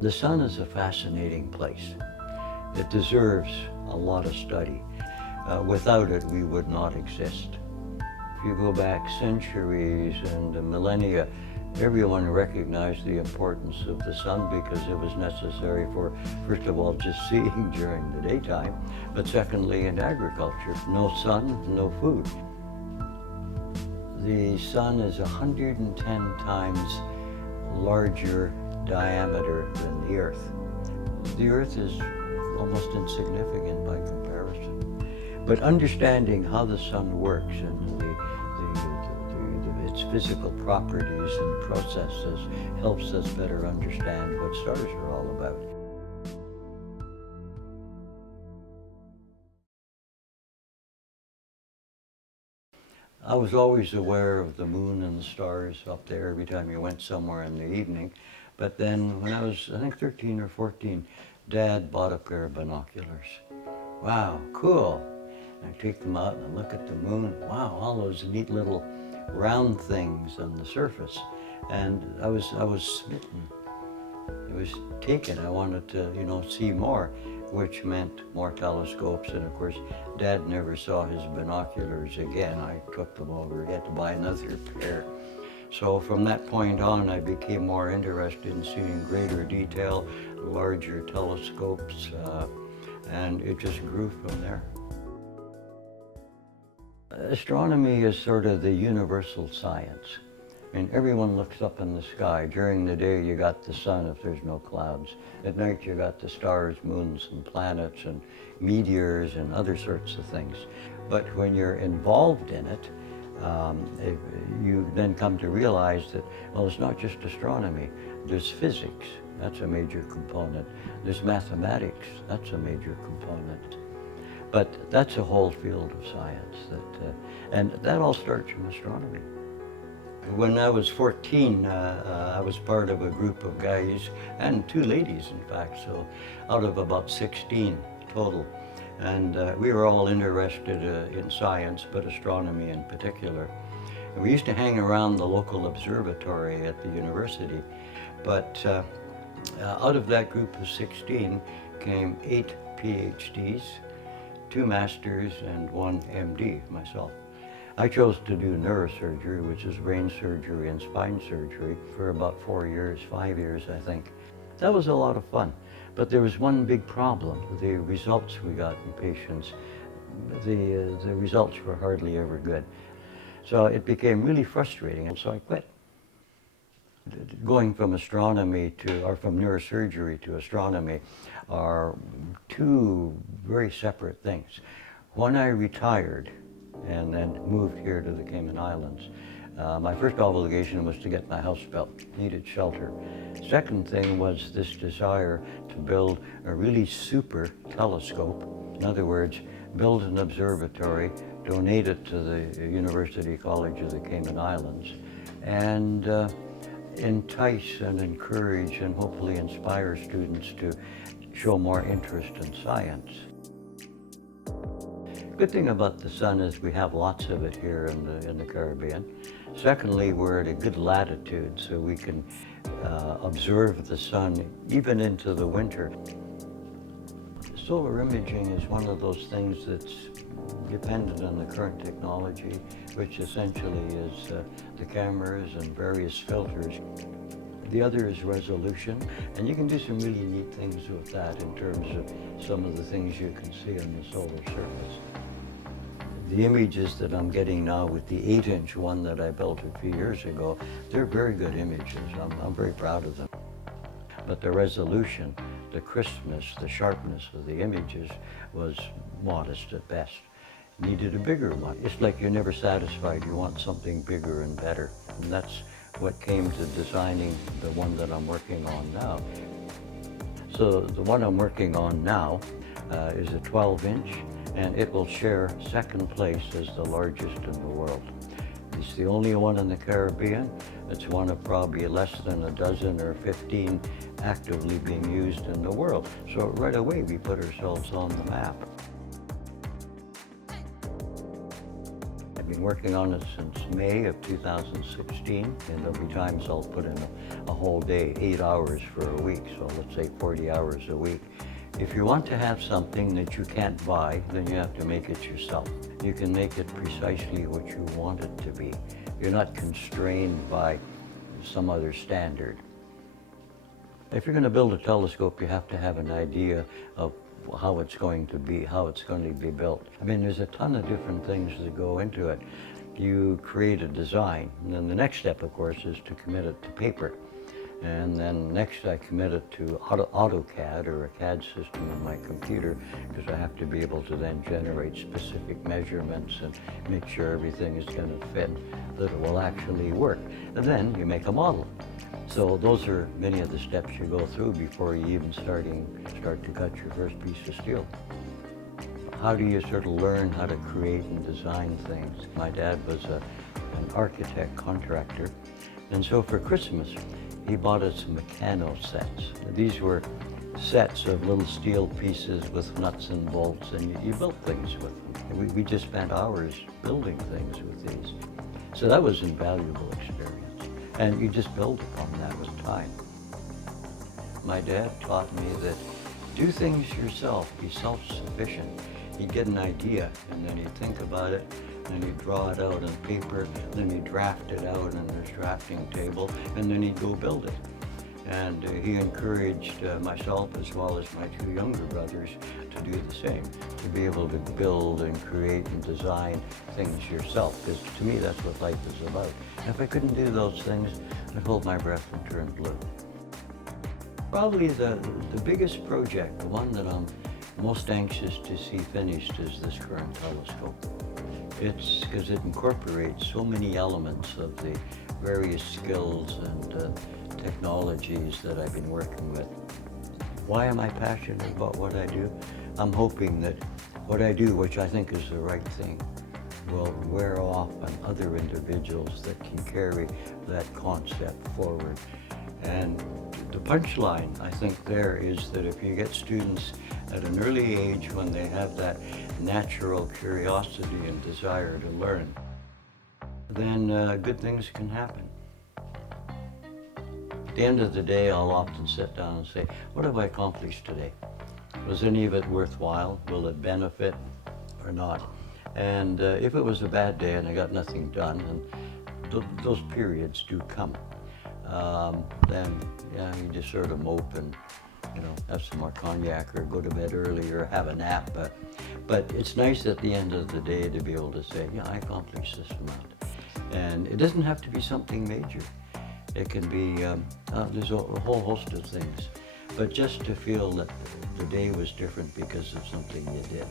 The sun is a fascinating place. It deserves a lot of study. Without it, we would not exist. If you go back centuries and millennia, everyone recognized the importance of the sun because it was necessary for, first of all, just seeing during the daytime, but secondly, in agriculture. No sun, no food. The sun is 110 times larger diameter than the Earth. The Earth is almost insignificant by comparison. But understanding how the sun works and its physical properties and processes helps us better understand what stars are all about. I was always aware of the moon and the stars up there every time you went somewhere in the evening. But then when I was, I think 13 or 14, Dad bought a pair of binoculars. Wow, cool. And I take them out and I look at the moon. Wow, all those neat little round things on the surface. And I was smitten. I was taken. I wanted to, see more, which meant more telescopes. And of course, Dad never saw his binoculars again. I took them over. He had to buy another pair. So from that point on, I became more interested in seeing greater detail, larger telescopes, and it just grew from there. Astronomy is sort of the universal science. I mean, everyone looks up in the sky. During the day, you got the sun if there's no clouds. At night, you got the stars, moons, and planets, and meteors, and other sorts of things. But when you're involved in it, you then come to realize that, well, it's not just astronomy. There's physics, that's a major component. There's mathematics, that's a major component. But that's a whole field of science, and that all starts from astronomy. When I was 14, I was part of a group of guys, and 2 ladies, in fact, so out of about 16 total. And we were all interested in science, but astronomy in particular. And we used to hang around the local observatory at the university. But out of that group of 16 came 8 PhDs, 2 masters, and 1 MD, myself. I chose to do neurosurgery, which is brain surgery and spine surgery, for about 4 years, 5 years, I think. That was a lot of fun. But there was one big problem. The results we got in patients, the results were hardly ever good. So it became really frustrating, and so I quit. Going from astronomy or from neurosurgery to astronomy are 2 very separate things. When I retired and then moved here to the Cayman Islands, my first obligation was to get my house built, needed shelter. Second thing was this desire to build a really super telescope. In other words, build an observatory, donate it to the University College of the Cayman Islands, and entice and encourage and hopefully inspire students to show more interest in science. Good thing about the sun is we have lots of it here in the Caribbean. Secondly, we're at a good latitude, so we can observe the sun even into the winter. Solar imaging is one of those things that's dependent on the current technology, which essentially is the cameras and various filters. The other is resolution, and you can do some really neat things with that in terms of some of the things you can see on the solar surface. The images that I'm getting now with the 8-inch one that I built a few years ago, they're very good images. I'm very proud of them. But the resolution, the crispness, the sharpness of the images was modest at best. Needed a bigger one. It's like you're never satisfied. You want something bigger and better. And that's what came to designing the one that I'm working on now. So the one I'm working on now is a 12-inch, and it will share second place as the largest in the world. It's the only one in the Caribbean. It's one of probably less than a dozen or 15 actively being used in the world. So right away we put ourselves on the map. I've been working on it since May of 2016, and there'll be times I'll put in a whole day, 8 hours for a week, so let's say 40 hours a week. If you want to have something that you can't buy, then you have to make it yourself. You can make it precisely what you want it to be. You're not constrained by some other standard. If you're going to build a telescope, you have to have an idea of how it's going to be, how it's going to be built. I mean, there's a ton of different things that go into it. You create a design, and then the next step, of course, is to commit it to paper. And then next I commit it to AutoCAD or a CAD system in my computer, because I have to be able to then generate specific measurements and make sure everything is going to fit, that it will actually work. And then you make a model. So those are many of the steps you go through before you even start to cut your first piece of steel. How do you sort of learn how to create and design things? My dad was an architect contractor, and so for Christmas, he bought us Meccano sets. These were sets of little steel pieces with nuts and bolts, and you built things with them. We just spent hours building things with these. So that was an invaluable experience. And you just build upon that with time. My dad taught me that do things yourself, be self-sufficient. You'd get an idea, and then you'd think about it, and you draw it out on paper, then you draft it out on this drafting table, and then he'd go build it. And he encouraged myself as well as my two younger brothers to do the same, to be able to build and create and design things yourself, because to me that's what life is about. And if I couldn't do those things, I'd hold my breath and turn blue. Probably the biggest project, the one that I'm most anxious to see finished, is this current telescope. It's because it incorporates so many elements of the various skills and technologies that I've been working with. Why am I passionate about what I do? I'm hoping that what I do, which I think is the right thing, will wear off on other individuals that can carry that concept forward. And the punchline, I think, there is that if you get students at an early age when they have that natural curiosity and desire to learn, then good things can happen. At the end of the day, I'll often sit down and say, what have I accomplished today? Was any of it worthwhile? Will it benefit or not? And if it was a bad day and I got nothing done, and those periods do come, then yeah, you just sort of mope and have some more cognac or go to bed early or have a nap. But it's nice at the end of the day to be able to say, yeah, I accomplished this amount. And it doesn't have to be something major. It can be, there's a whole host of things. But just to feel that the day was different because of something you did.